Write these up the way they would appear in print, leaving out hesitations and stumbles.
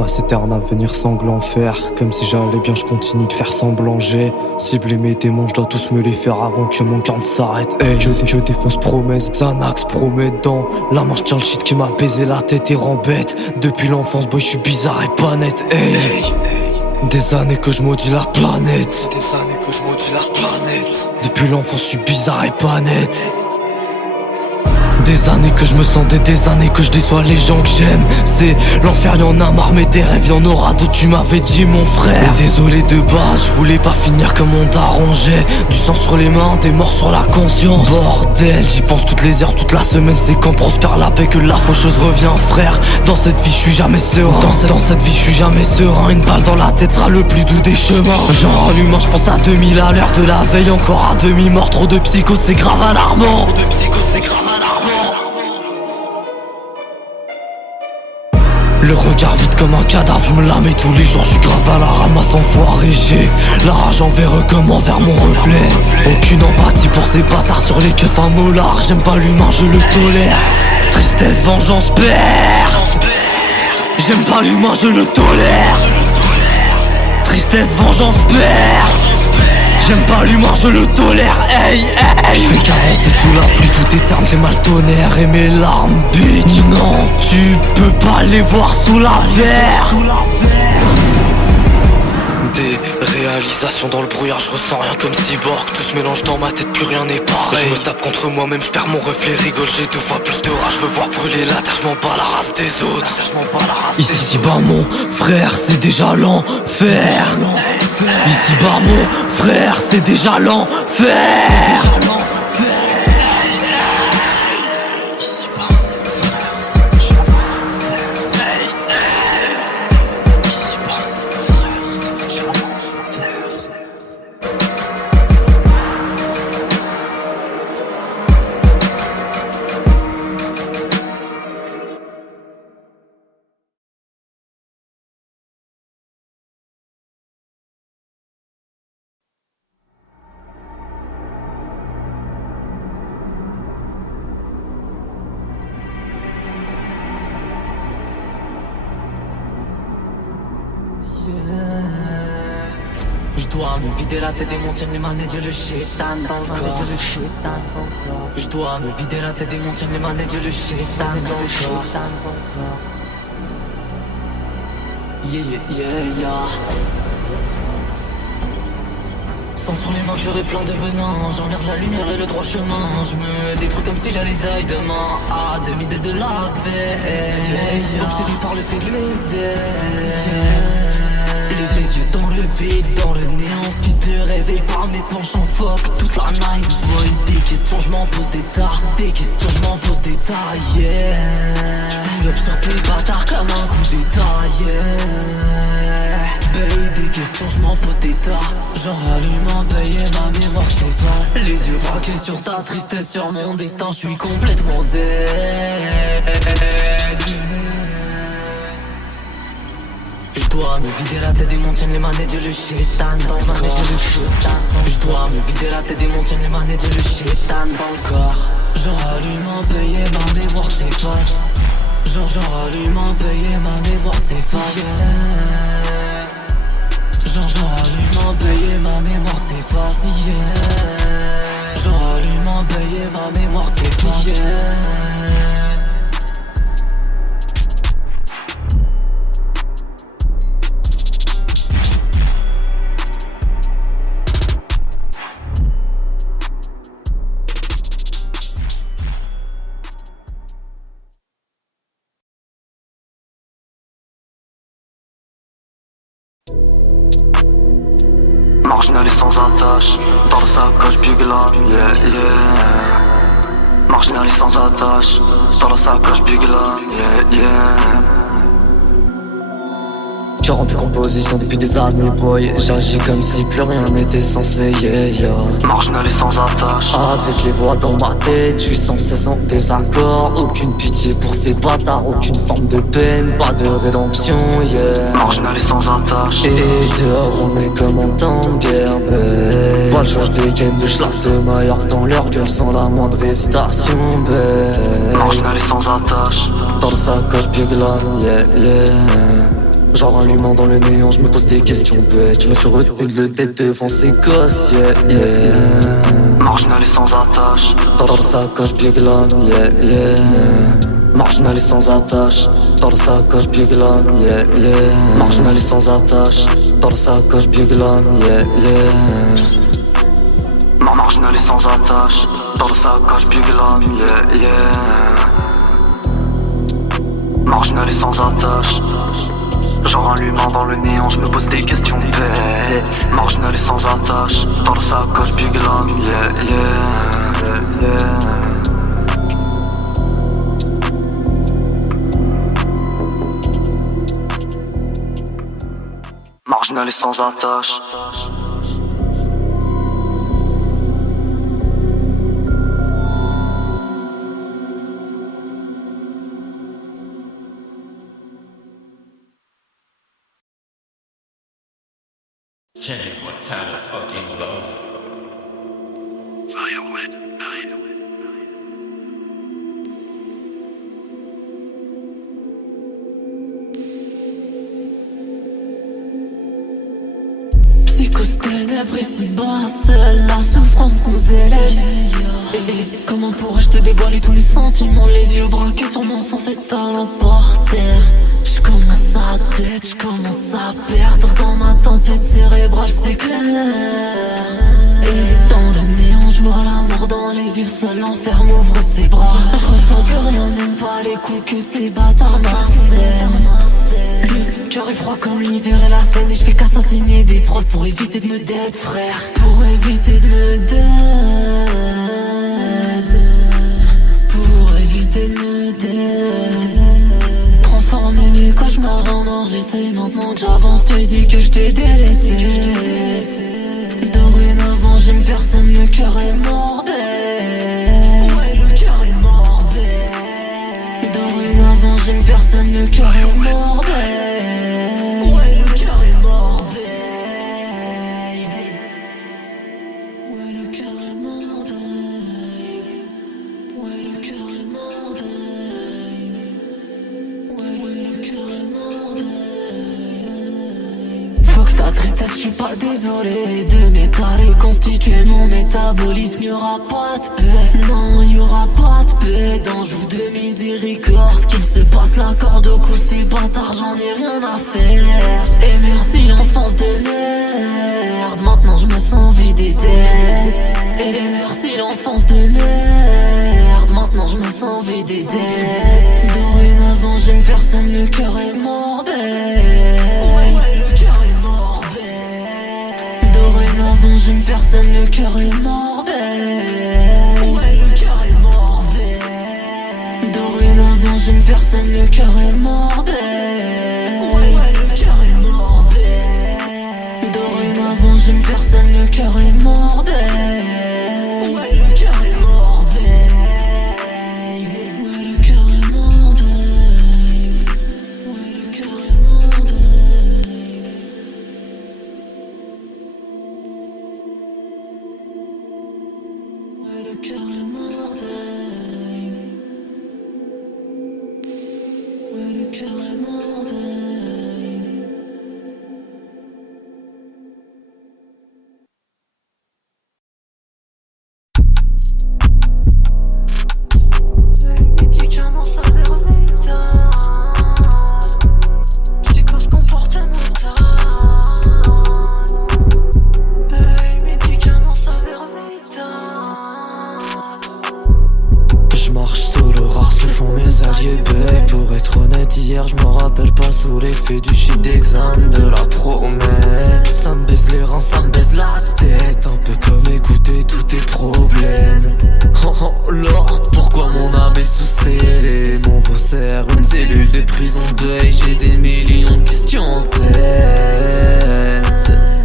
Ouais, c'était un avenir sanglant faire. Comme si j'allais bien, je continue de faire semblant. J'ai ciblé mes démons, je dois tous me les faire avant que mon cœur ne s'arrête. Hey, je défonce promesse, Xanax promet dans la main, j'tiens le shit qui m'a baisé la tête et rend bête. Depuis l'enfance, boy, je suis bizarre et pas net. Hey, des années que je maudis la planète. Des années que je maudis la planète. Depuis l'enfance, je suis bizarre et pas net. Des années que je me sens, des années que je déçois les gens que j'aime. C'est l'enfer, y'en a marre, mais des rêves, y'en aura d'autres, tu m'avais dit mon frère. Et désolé de base, je voulais pas finir comme on t'arrangeait. Du sang sur les mains, des morts sur la conscience. Bordel, j'y pense toutes les heures, toute la semaine. C'est quand prospère la paix que la faucheuse revient, frère. Dans cette vie, je suis jamais serein. Dans cette vie, je suis jamais serein. Une balle dans la tête sera le plus doux des chemins. Genre l'humain, je pense à 2000 à l'heure de la veille. Encore à demi-mort, trop de psycho, c'est grave alarmant. Trop de psycho, c'est grave alarmant. Le regard vide comme un cadavre, je me la mets tous les jours, je suis grave à la ramasse enfoiré. J'ai la rage envers eux comme envers mon reflet. Aucune empathie pour ces bâtards sur les keufs à mollard. J'aime pas l'humain, je le tolère. Tristesse, vengeance, père. J'aime pas l'humain, je le tolère. Tristesse, vengeance, père. J'aime pas l'humain, je le tolère, hey, hey. Je fais qu'avancer sous la pluie, tout est terme, t'es mal tonnerre. Et mes larmes, bitch, non, tu peux pas les voir sous la verse. Des réalisations dans le brouillard, je ressens rien comme cyborg. Tout se mélange dans ma tête, plus rien n'est pareil. Je me tape contre moi-même, je perds mon reflet, rigole. J'ai 2 fois plus de rage, je veux voir brûler la terre. Je m'en bats la race des autres. Ici bas mon frère, c'est déjà l'enfer. Ici bas mon frère, c'est déjà l'enfer. Je dois me vider la tête des montagnes, les manettes, j'ai le shaitan dans le corps. Je dois me vider la tête des montagnes, les manettes, j'ai le shaitan dans le corps. Yeah, yeah, yeah, yeah. Sans sur les mains que j'aurais plein de venin. J'emmerde la lumière et le droit chemin. Je me détruis comme si j'allais die demain. À demi-dé de la veille. Obsédé par le fait de l'aider. Les yeux dans le vide, dans le néant. Fils de réveil par mes penchants. Fuck toute la night boy. Des questions je m'en pose des tas. Des questions je m'en pose des tas, yeah. J'pull up sur ces bâtards comme un coup d'état, yeah. Babe, des questions je m'en pose des tas. Genre allume un bail et ma mémoire s'efface. Les yeux braqués sur ta tristesse, sur mon destin. J'suis complètement dead. Je dois me vider la tête des montagnes, les manettes, j'ai le shaitan dans le corps. Je dois me vider la tête des montagnes, les manettes, j'ai le shaitan dans le corps. Genre allume un paye et ma mémoire s'efface. Genre allume un paye et ma mémoire s'efface. Genre allume un paye et ma mémoire s'efface. Genre allume un paye et ma mémoire s'efface. Marginal et sans attache, dans le sacoche Big Lam, yeah, yeah. Marginal et sans attache, dans la sacoche Big Lam, yeah, yeah. Je rentre en composition depuis des années, boy. J'agis comme si plus rien n'était censé, yeah, yeah. Marginal et sans attache, avec les voix dans ma tête, je suis sans cesse en désaccord. Aucune pitié pour ces bâtards, aucune forme de peine, pas de rédemption, yeah. Marginal et sans attache, et dehors on est comme en temps de guerre, babe. Pas le choix, je dégaine de schlass de Myers dans leur gueule sans la moindre hésitation, babe. Marginal et sans attache, dans le sacoche Big Lam, yeah, yeah. Genre un humain dans le néant, je me pose des questions bêtes. Je me suis retenu de le tête devant ces gosses, yeah, yeah. Marginal et sans attache, dans le sacoche big lam, yeah, yeah. Marginal et sans attache, dans le sacoche big lam, yeah, yeah. Marginal et sans attache, dans le sacoche big lam, yeah, yeah. Marginal et sans attache, dans le sacoche big lam, yeah, yeah. Marginal et sans attache, genre un humain dans le néant, je me pose des questions bêtes. Marginal et sans attache, dans le sacoche big lam, yeah, yeah, yeah. Marginal et sans attache. Change what kind of fucking love? Violet night. Psychose ténèbres ici bas, seule la souffrance nous élève. Et comment pourrais-je te dévoiler tous les sentiments, les yeux braqués sur mon sang, ces talents par terre. J'commence à tête, j'commence à perdre dans ma tempête cérébrale, c'est clair. Et dans le néant, j'vois la mort dans les yeux, seul l'enfer m'ouvre ses bras. J'ressens plus rien, même pas les coups que ces bâtards m'harcèlent. Le cœur est froid comme l'hiver et la Seine, et j'fais qu'assassiner des prods pour éviter de me dead, frère. Pour éviter de me dead. Pour éviter de me dead. Transformer mes cauchemars en orgie, c'est maintenant que j'avance, tu dis que je t'ai délaissé. Dorénavant j'aime personne, le cœur est morbide. Ouais, le cœur est morbide. Dorénavant j'aime personne, le cœur est morbide. Ouais, le cœur est morbide. Ouais, le cœur est morbide. Ouais, le cœur est morbide. Ouais, le cœur est morbide. Fuck ta tristesse, j'suis pas désolé de m'étaler, constituer mon métabolisme. Y'aura pas de paix, non y'aura pas de paix. Dans joue de miséricorde, qu'il se passe la corde au cou, ces bâtards, j'en ai rien à faire. Et merci l'enfance de merde, maintenant je me sens vidé d'aide. Et merci l'enfance de merde, maintenant je me sens vidé d'aide. Dorénavant j'aime personne, le cœur est morbide. Ouais, le cœur est morbide. Dorénavant j'aime personne, le cœur est morbide. Ouais, le cœur est morbide. Dorénavant j'aime personne, le cœur est morbide. Ouais, le cœur est morbide. Dorénavant j'aime personne, le cœur est morbide. Ouais, le cœur est morbide. Ouais, le cœur est morbide. Ouais, le cœur est morbide. Ouais, le cœur est morbide. Ouais, le cœur est morbide. Les médicaments s'avèrent létals. Psychose comportementale. Les médicaments s'avèrent létals. Je marche sous le rare, ce font mes alliés, babe. Pour être honnête, hier je me rappelle pas sous l'effet du shit d'examen de la promesse. Ça me baisse les reins, ça me baisse la tête, un peu comme écouter tous tes problèmes. Oh oh Lord, pourquoi mon âme est sous scellé? Mon faussaire, une cellule de prison deuil. J'ai des millions de questions en tête.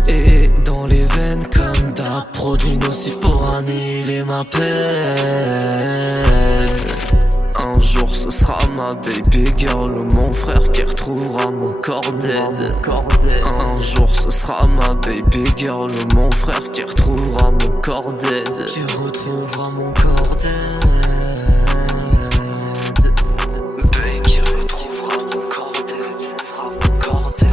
Et dans les veines comme d'hab, produit nocif pour annihiler ma peine. Un jour ce sera ma baby girl ou mon frère qui retrouvera mon corps dead. Un jour ce sera ma baby girl ou mon frère qui retrouvera mon corps dead. Qui retrouvera mon corps dead. Baby qui retrouvera mon corps dead. Mon corps dead.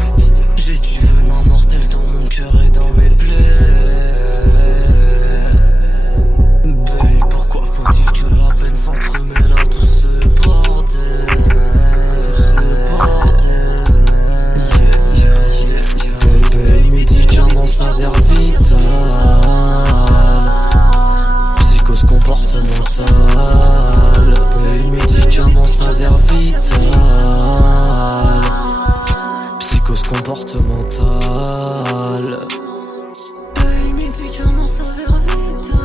Les médicaments s'avèrent vitales. Psychose comportementale. Les médicaments s'avèrent vitales.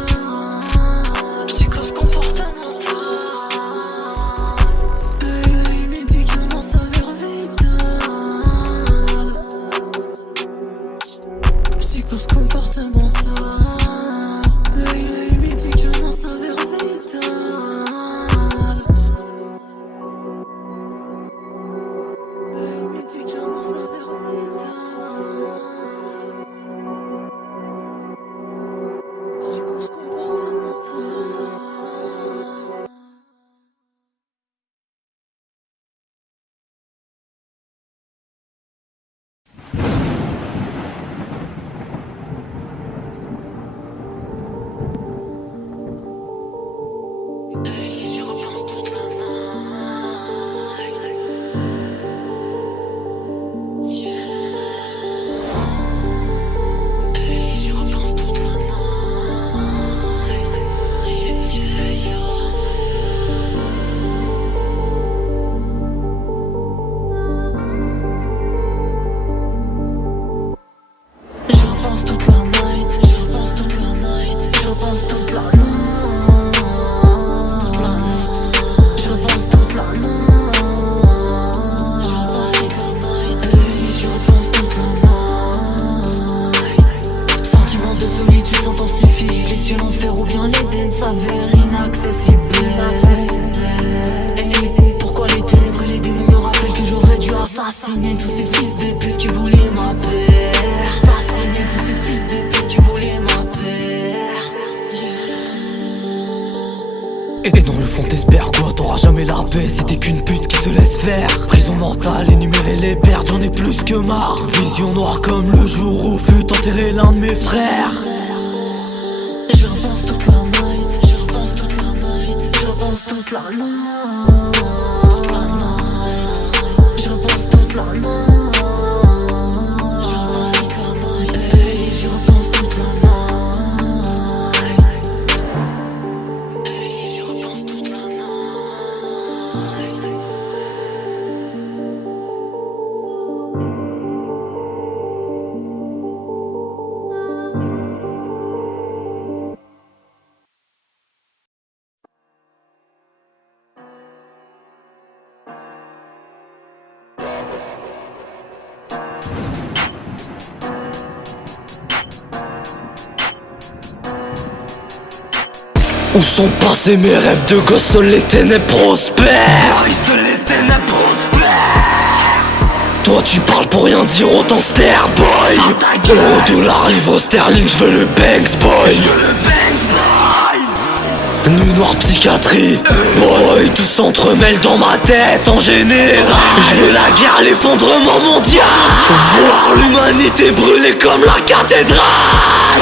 Psychose comportementale. Les médicaments s'avèrent vitales. Psychose comportementale. Les médicaments s'avèrent vitales. Les médicaments s'avèrent vitales. Psychose comportementale. J'y repense toute la night. Yeah. J'y repense toute la night. Yeah, yeah, yeah. Je repense toute la night. Je repense toute la night. Je repense toute la night. Je repense toute la night. Je repense toute la night. Hey, je repense toute la night. Sentiment de solitude s'intensifie. Les cieux l'enfer ou bien l'Éden s'avèrent inaccessibles. Hey, pourquoi les ténèbres et les démons me rappellent que j'aurais dû assassiner tous ces fils de pute qui voulaient ma perte. Assassiner tous ces fils de pute qui voulaient ma perte. Et dans le fond t'espères quoi, t'auras jamais la paix si t'es qu'une pute qui se laisse faire. Prison mentale, énumérer les pertes, j'en ai plus que marre. Vision noire comme le jour où fut enterré l'un de mes frères. Je repense toute la night. Je repense toute la night. Je repense toute la night. Toute la night. Je repense toute la night. Je repense toute la night. Hey, je repense toute la night. Hey, je repense toute la night. Où sont passés mes rêves de gosse, seules les ténèbres prospèrent. Seules les ténèbres prospèrent. Toi tu parles pour rien dire, autant Starboy. Euro, dollar, livre sterling, j'veux le Banks boy. Nuit noire, psychiatrie, boy, tout s'entremêle dans ma tête en général. J'veux la guerre, l'effondrement mondial. Voir l'humanité brûler comme la cathédrale.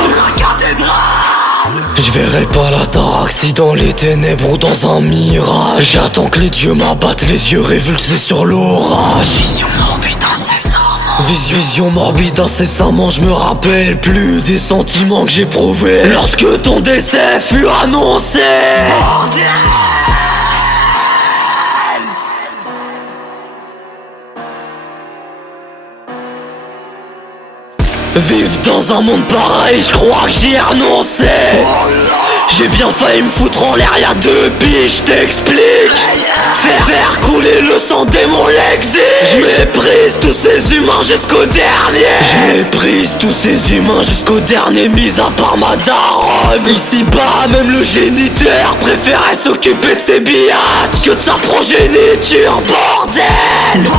Je verrai pas l'ataraxie dans les ténèbres ou dans un mirage. J'attends que les dieux m'abattent les yeux révulsés sur l'orage. Vision morbide incessamment. Vision morbide incessamment. Je me rappelle plus des sentiments que j'éprouvais lorsque ton décès fut annoncé. Bordel. Vivre dans un monde pareil, je crois que j'y ai renoncé. J'ai bien failli me foutre en l'air y'a 2 piges, j't'explique. Faire couler le sang dès mon lexique. Je méprise tous ces humains jusqu'au dernier. Je méprise tous ces humains jusqu'au dernier, mis à part ma daronne. Ici bas, même le géniteur préférait s'occuper de ses biatchs que de sa progéniture, bordel.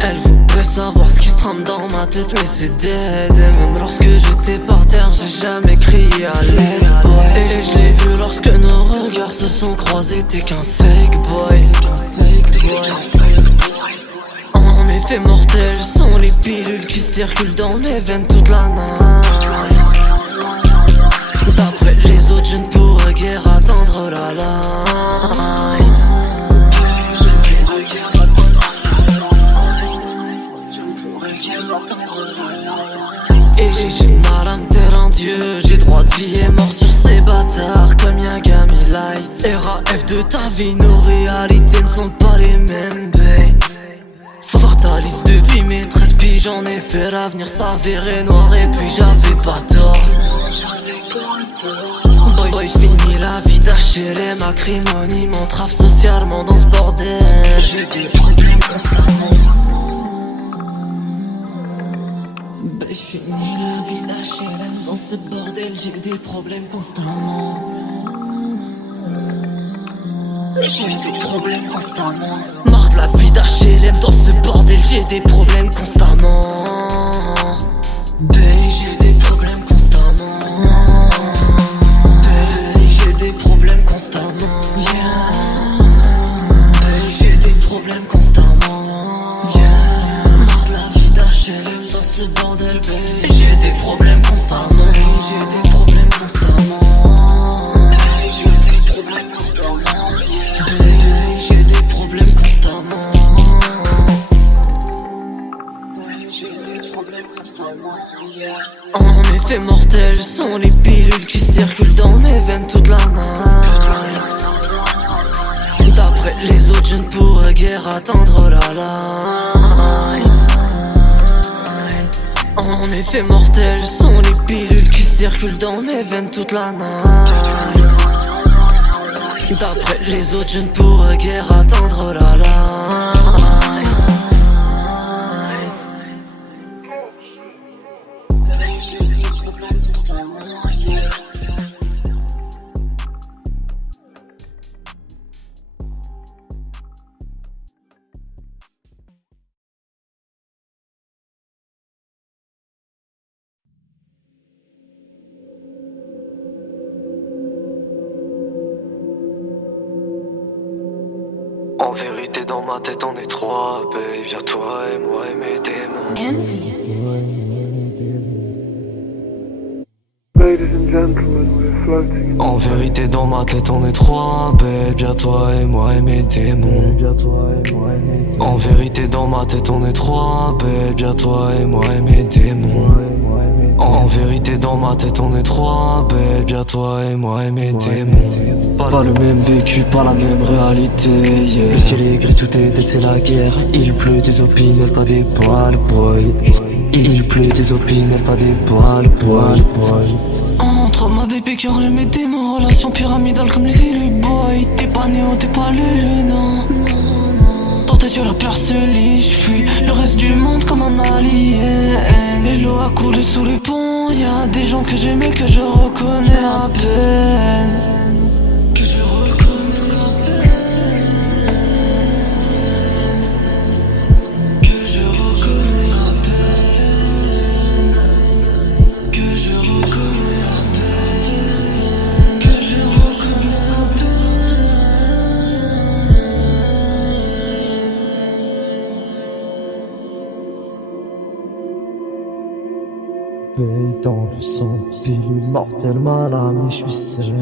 Elle voudrait savoir ce qui se trame dans ma tête, mais c'est dead. Et même lorsque j'étais par terre, j'ai jamais crié à l'aide, boy. Et je l'ai vu lorsque nos regards se sont croisés. T'es qu'un fake boy. En effet mortel sont les pilules qui circulent dans mes veines toute la night. D'après les autres, je ne pourrais guère attendre la light. Et j'ai mal à me taire en Dieu. J'ai droit de vie et mort sur ces bâtards comme Yagami Light. RAF de ta vie, nos réalités ne sont pas les mêmes, babe. Fataliste depuis mes 13 piges, j'en ai fait l'avenir s'avérer noir. Et puis j'avais pas tort. Boy, fini la vie d'HLM, acrimonie, m'entrave socialement dans ce bordel. J'ai des problèmes constamment. Boy, fini la vie d'HLM dans ce bordel, j'ai des problèmes constamment. J'ai des problèmes constamment. Marre de la vie d'HLM dans ce bordel, j'ai des problèmes constamment. Baby, j'ai des problèmes constamment. Baby, j'ai des problèmes constamment. Yeah. Baby, j'ai des problèmes constamment. Yeah. Marre de la vie d'HLM dans ce bordel, baby. J'ai des problèmes constamment. Baby, j'ai des problèmes constamment. Baby, j'ai des problèmes constamment. Baby, j'ai des problèmes constamment. J'ai des problèmes constamment, yeah. En effet mortel sont les pilules qui circulent dans mes veines toute la night. D'après les autres, je ne pourrais guère attendre la light. En effet mortel sont les pilules qui circulent dans mes veines toute la night. D'après les autres, je ne pourrais guère attendre la light. J'ai des problèmes constamment, yeah. En vérité dans ma tête on est trois, babe. Y'a toi et moi et mes démons. En vérité dans ma tête on est trois, babe. Y'a toi et moi et mes démons. En vérité dans ma tête on est trois, babe. Y'a toi et moi et mes démons. En vérité dans ma tête on est trois, babe. Y'a toi et moi et mes démons. Pas le même vécu, pas la même réalité, yeah. Le ciel est gris, tout est dead, c'est la guerre. Il pleut des opinions, pas des poils, boy. Il pleut des opinions, pas des poils, boy. Entre ma bébé cœur et mes démons, relation pyramidale comme les élus, boy. T'es pas néo, t'es pas lulu, non. Dans tes yeux la peur se lit, j'fuis le reste du monde comme un alien. Et l'eau a coulé sous les ponts, y'a des gens que j'aimais que je reconnais à peine. Que je reconnais à peine. Que je reconnais à peine. Que je reconnais à peine. Que je reconnais à Paye dans le sang, pilule mortelle malade, mais je suis seul.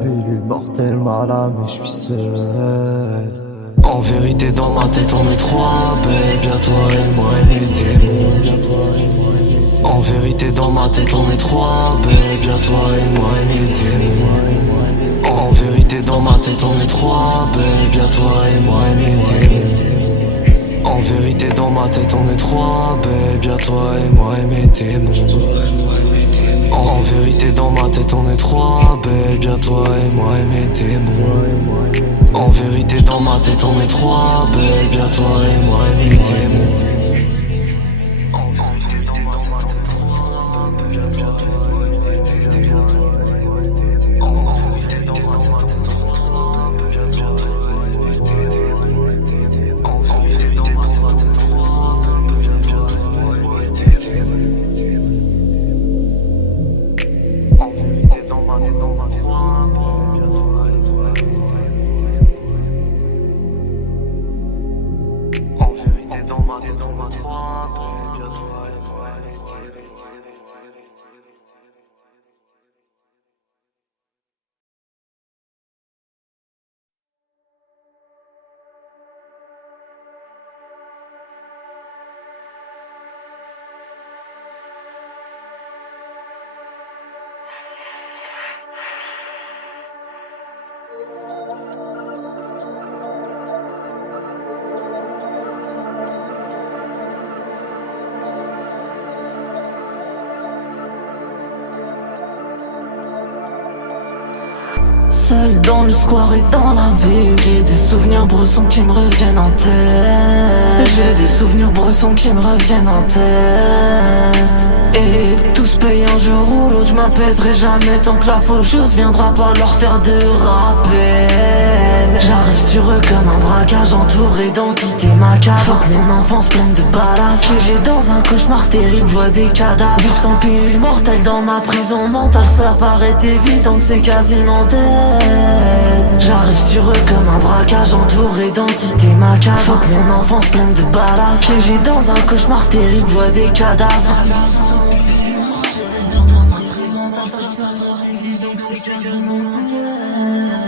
Pilule mortelle malade, mais je suis seul. En vérité dans ma tête on est trois, babe. Y'a toi et moi et mes démons. En vérité dans ma tête on est trois, babe. Y'a toi et moi et mes démons. En vérité dans ma tête on est trois, babe. Y'a toi et moi et mes démons. En vérité dans ma tête on est trois, babe. Y'a toi et moi et mes démons. En vérité dans ma tête on est trois, babe. Y'a toi et moi et mes démons. En vérité dans ma tête on est trois, babe. Y'a toi et moi et mes démons. En vérité dans ma tête on est trois, babe. Y'a toi et moi et mes démons. tête, on m'a trop appelé. Bientôt à Seul dans le square et dans la ville, j'ai des souvenirs bressons qui me reviennent en tête. J'ai des souvenirs bressons qui me reviennent en tête. Et tous payent un jour ou l'autre, je m'apaiserai jamais tant que la faucheuse viendra pas leur faire de rappel. J'arrive sur eux comme un braquage entouré d'entités macabres. Fuck mon enfance pleine de balles, piégé dans un cauchemar terrible, je vois des cadavres. Vivre sans pilule mortelle dans ma prison mentale, ça paraît évident que c'est quasiment dead. J'arrive sur eux comme un braquage entouré d'entités macabres. Fuck mon enfance pleine de balles, piégé dans un cauchemar terrible, je vois des cadavres. Dans ma prison, t'as ça, ça paraît évident que c'est quasiment dead.